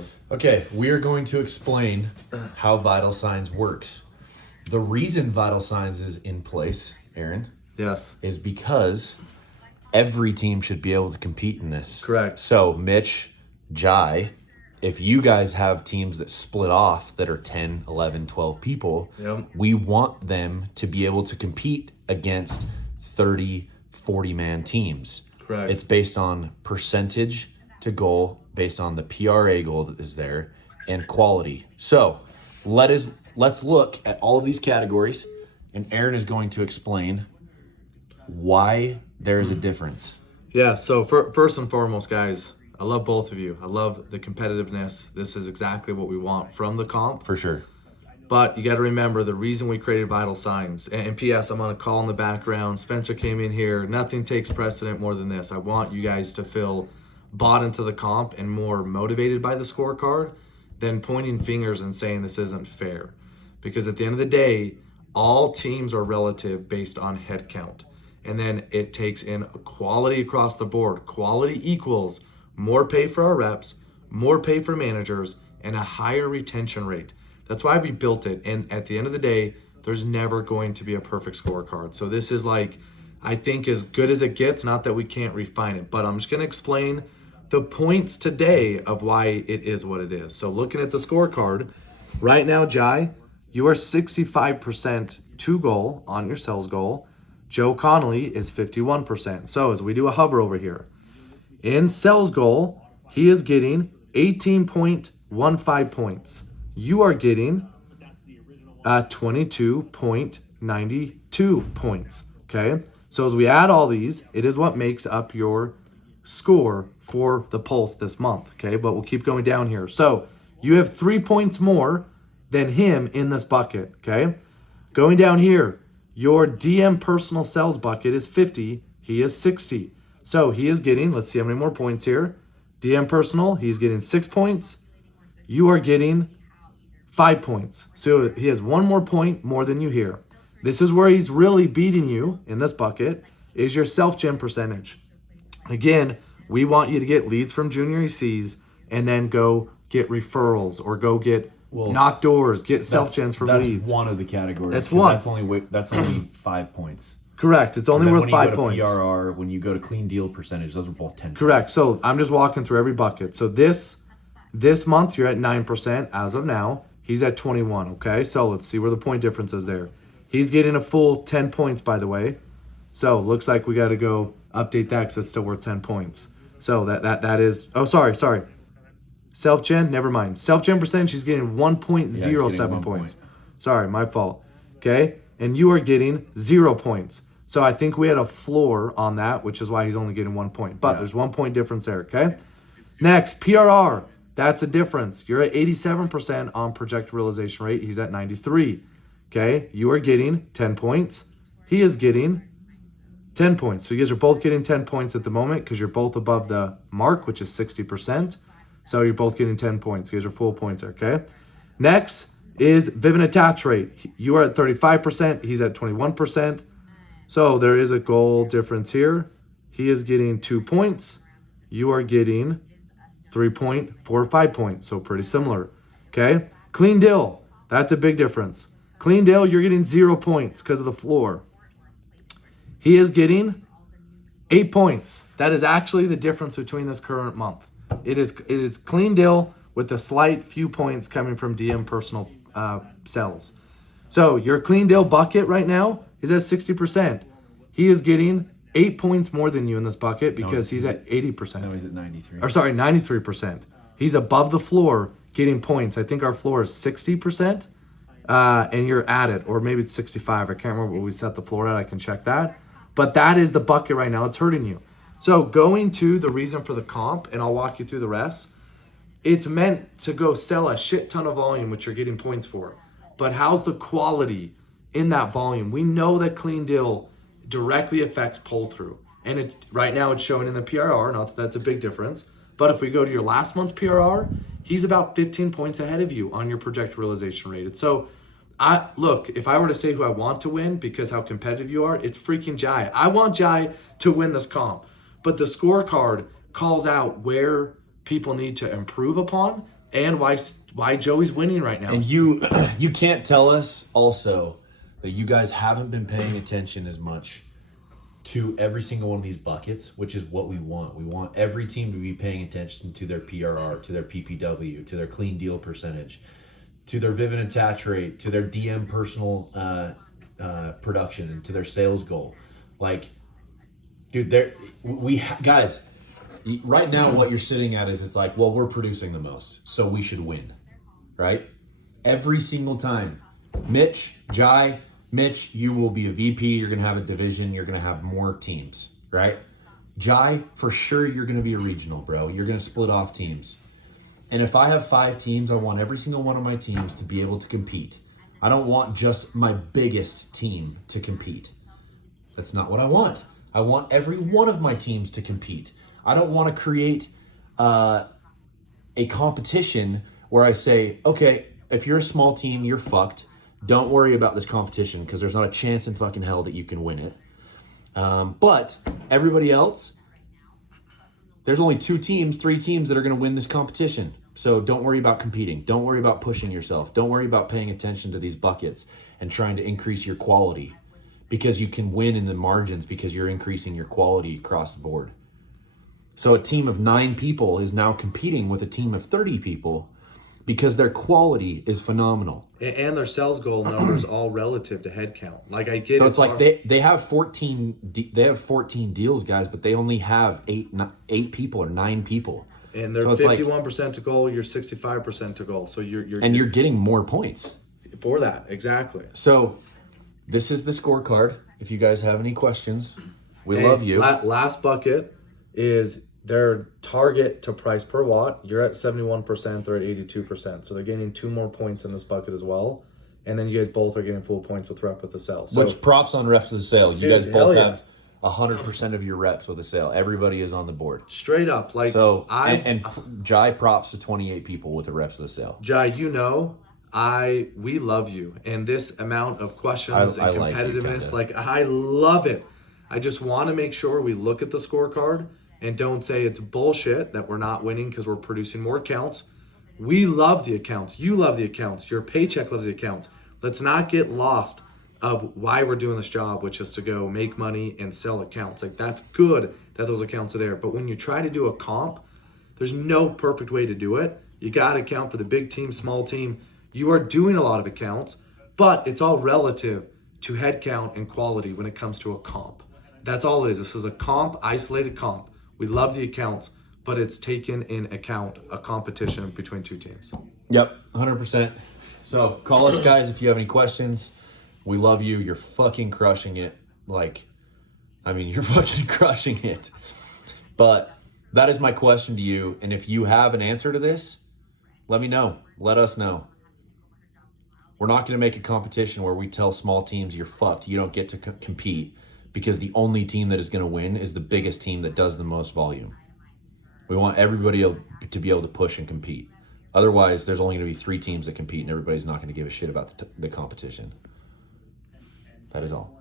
for. Okay, we are going to explain how Vital Signs works. The reason Vital Signs is in place, Aaron, Yes. is because every team should be able to compete in this. Correct. So, Mitch, Jai, if you guys have teams that split off that are 10, 11, 12 people, Yep. we want them to be able to compete against 30, 40-man teams. Correct. It's based on percentage to goal, based on the PRA goal that is there, and quality. So, let's look at all of these categories, and Aaron is going to explain why there is a difference. Yeah, so first and foremost, guys, I love both of you. I love the competitiveness. This is exactly what we want from the comp. For sure. But you got to remember the reason we created Vital Signs. And P.S., I'm on a call in the background. Spencer came in here. Nothing takes precedent more than this. I want you guys to feel bought into the comp and more motivated by the scorecard than pointing fingers and saying this isn't fair. Because at the end of the day, all teams are relative based on head count. And then it takes in quality across the board. Quality equals more pay for our reps, more pay for managers, and a higher retention rate. That's why we built it. And at the end of the day, there's never going to be a perfect scorecard. So this is like, I think, as good as it gets, not that we can't refine it, but I'm just going to explain the points today of why it is what it is. So looking at the scorecard, right now, Jai, you are 65% to goal on your sales goal. Joe Connolly is 51%. So as we do a hover over here, in sales goal, he is getting 18.15 points. You are getting 22.92 points. Okay, so as we add all these, it is what makes up your score for the Pulse this month. Okay, but we'll keep going down here. So you have 3 points more than him in this bucket. Okay, going down here, your DM personal sales bucket is 50. He is 60. So he is getting, let's see how many more points here. DM personal, he's getting 6 points. You are getting 5 points. So he has 1 more point more than you here. This is where he's really beating you in this bucket, is your self-gen percentage. Again, we want you to get leads from junior ECs and then go get referrals or go get knock doors, get self-gens from leads. That's one of the categories. That's one. That's only 5 points. Correct. It's only worth 5 points. When you go to PRR, when you go to clean deal percentage, those are both 10 Correct. points. So I'm just walking through every bucket. So this month, you're at 9% as of now. He's at 21, okay? So let's see where the point difference is there. He's getting a full 10 points, by the way. So looks like we got to go update that because it's still worth 10 points. So that is, oh, sorry. Self-gen, never mind. Self-gen percentage, he's getting 1.07 points. Sorry, my fault. Okay? And you are getting 0 points. So I think we had a floor on that, which is why he's only getting 1 point. But there's 1 point difference there, okay? Next, PRR. That's a difference. You're at 87% on projected realization rate. He's at 93. Okay? You are getting 10 points. He is getting 10 points. So you guys are both getting 10 points at the moment because you're both above the mark, which is 60%. So you're both getting 10 points. You guys are full points there, okay? Next is Vivint attach rate. You are at 35%. He's at 21%. So there is a goal difference here. He is getting 2 points. You are getting 3.45 points. So pretty similar, okay? Clean deal. That's a big difference. Clean deal, you're getting 0 points because of the floor. He is getting 8 points. That is actually the difference between this current month. It is clean deal with a slight few points coming from DM personal sales. So your clean deal bucket right now is at 60%. He is getting 8 points more than you in this bucket because he's at 80%. No, he's at 93. Or sorry, 93%. He's above the floor getting points. I think our floor is 60%. And you're at it, or maybe it's 65. I can't remember what we set the floor at. I can check that. But that is the bucket right now. It's hurting you. So going to the reason for the comp, and I'll walk you through the rest, it's meant to go sell a shit ton of volume, which you're getting points for. But how's the quality in that volume? We know that clean deal directly affects pull-through. And right now it's showing in the PRR, not that that's a big difference. But if we go to your last month's PRR, he's about 15 points ahead of you on your projected realization rate. So look, if I were to say who I want to win because how competitive you are, it's freaking Jai. I want Jai to win this comp. But the scorecard calls out where people need to improve upon and why Joey's winning right now. And you can't tell us also that you guys haven't been paying attention as much to every single one of these buckets, which is what we want. We want every team to be paying attention to their PRR, to their PPW, to their clean deal percentage, to their Vivint attach rate, to their DM personal production, and to their sales goal. Like, dude, guys, right now what you're sitting at is, it's like, well, we're producing the most, so we should win, right? Every single time. Mitch, you will be a VP, you're gonna have a division, you're gonna have more teams, right? Jai, for sure you're gonna be a regional, bro. You're gonna split off teams. And if I have 5 teams, I want every single one of my teams to be able to compete. I don't want just my biggest team to compete. That's not what I want. I want every one of my teams to compete. I don't want to create a competition where I say, okay, if you're a small team, you're fucked. Don't worry about this competition because there's not a chance in fucking hell that you can win it. But everybody else, there's only 2 teams, 3 teams that are going to win this competition. So don't worry about competing. Don't worry about pushing yourself. Don't worry about paying attention to these buckets and trying to increase your quality, because you can win in the margins because you're increasing your quality across the board. So a team of 9 people is now competing with a team of 30 people because their quality is phenomenal. And their sales goal numbers all relative to head count. Like, I get it. So it's like they have 14 deals, guys, but they only have 8 people or 9 people. And they're 51% to goal, you're 65% to goal. So you're getting more points for that. Exactly. So this is the scorecard. If you guys have any questions, we love you. Last bucket is their target to price per watt. You're at 71%, they're at 82%. So they're gaining 2 more points in this bucket as well. And then you guys both are getting full points with rep with the sale. So, which props on reps of the sale. You guys both have 100% of your reps with the sale. Everybody is on the board. Straight up. Like, so and Jai props to 28 people with the reps of the sale. Jai, we love you. And this amount of questions and competitiveness, I love it. I just want to make sure we look at the scorecard and don't say it's bullshit that we're not winning because we're producing more accounts. We love the accounts. You love the accounts. Your paycheck loves the accounts. Let's not get lost of why we're doing this job, which is to go make money and sell accounts. Like, that's good that those accounts are there. But when you try to do a comp, there's no perfect way to do it. You got to account for the big team, small team. You are doing a lot of accounts, but it's all relative to head count and quality when it comes to a comp. That's all it is. This is a comp, isolated comp. We love the accounts, but it's taken in account a competition between 2 teams. Yep, 100%. So call us, guys, if you have any questions. We love you. You're fucking crushing it. You're fucking crushing it. But that is my question to you. And if you have an answer to this, let me know. Let us know. We're not going to make a competition where we tell small teams you're fucked. You don't get to compete, because the only team that is going to win is the biggest team that does the most volume. We want everybody to be able to push and compete. Otherwise, there's only going to be 3 teams that compete, and everybody's not going to give a shit about the competition. That is all.